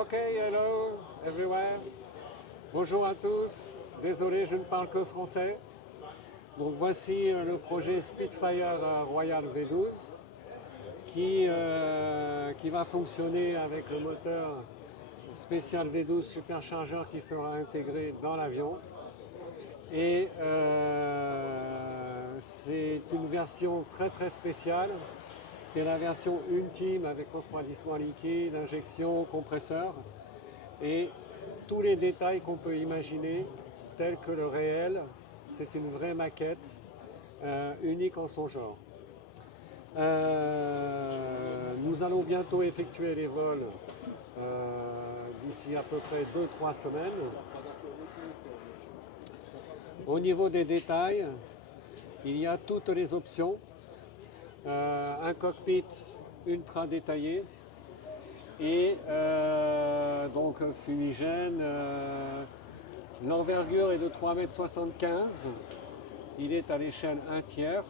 Okay, hello everyone. Bonjour à tous. Désolé, je ne parle que français. Donc voici le projet Spitfire Royal V12 qui va fonctionner avec le moteur spécial V12 superchargeur qui sera intégré dans l'avion. Et c'est une version très très spéciale qui est la version ultime avec refroidissement liquide, injection, compresseur et tous les détails qu'on peut imaginer tels que le réel. C'est une vraie maquette unique en son genre. Nous allons bientôt effectuer les vols d'ici à peu près 2-3 semaines. Au niveau des détails, il y a toutes les options. Un cockpit ultra détaillé et donc fumigène. L'envergure est de 3,75 m. Il est à l'échelle 1/3.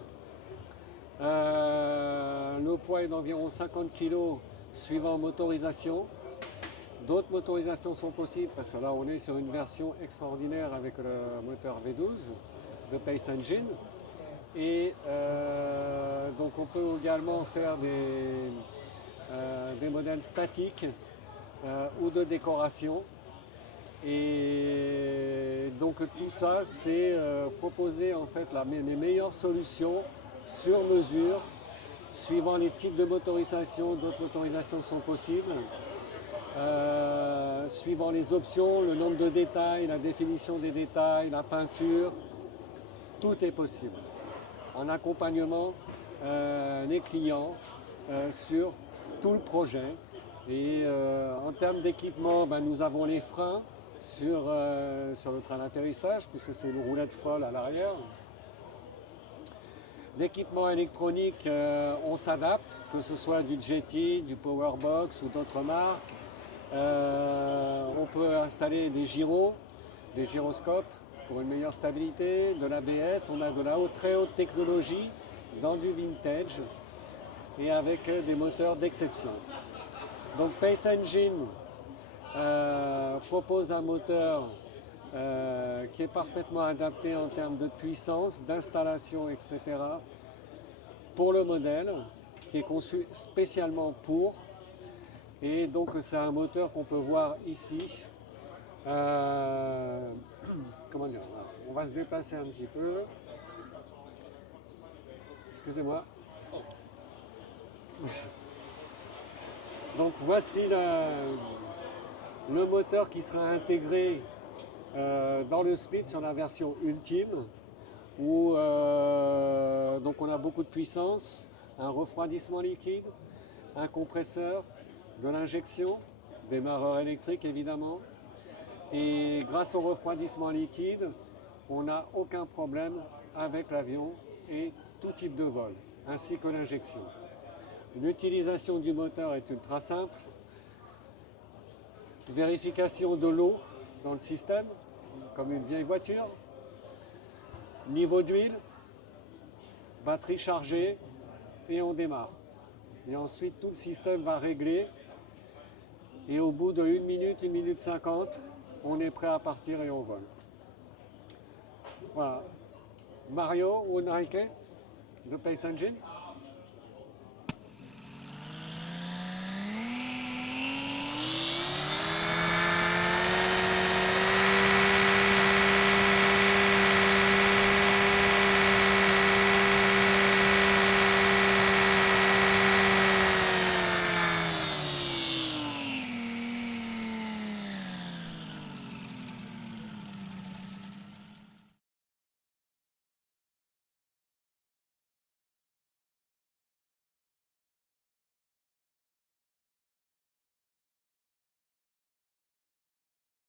Le poids est d'environ 50 kg suivant motorisation. D'autres motorisations sont possibles parce que là on est sur une version extraordinaire avec le moteur V12 de Pace Engine. Et donc on peut également faire des modèles statiques ou de décoration. Et donc tout ça c'est proposer en fait les meilleures solutions sur mesure suivant les types de motorisation. D'autres motorisations sont possibles. Suivant les options, le nombre de détails, la définition des détails, la peinture, tout est possible. En accompagnement les clients sur tout le projet. Et en termes d'équipement, nous avons les freins sur le train d'atterrissage puisque c'est une roulette folle à l'arrière. L'équipement électronique, on s'adapte, que ce soit du Jetty, du Powerbox ou d'autres marques. On peut installer des gyros, des gyroscopes pour une meilleure stabilité, de l'ABS. On a de la très haute technologie dans du vintage et avec des moteurs d'exception. Donc Pace Engine propose un moteur qui est parfaitement adapté en termes de puissance, d'installation, etc. pour le modèle qui est conçu spécialement pour. Et donc c'est un moteur qu'on peut voir ici. Comment dire, on va se déplacer un petit peu. Excusez-moi. Donc voici le moteur qui sera intégré dans le Speed sur la version ultime où donc on a beaucoup de puissance, un refroidissement liquide, un compresseur, de l'injection, démarreur électrique évidemment. Et grâce au refroidissement liquide, on n'a aucun problème avec l'avion et tout type de vol, ainsi que l'injection. L'utilisation du moteur est ultra simple. Vérification de l'eau dans le système, comme une vieille voiture. Niveau d'huile, batterie chargée et on démarre. Et ensuite tout le système va régler. Et au bout de 1 minute, 1 minute 50, on est prêt à partir et on vole. Voilà. Mario ou Nike de Pace Engine.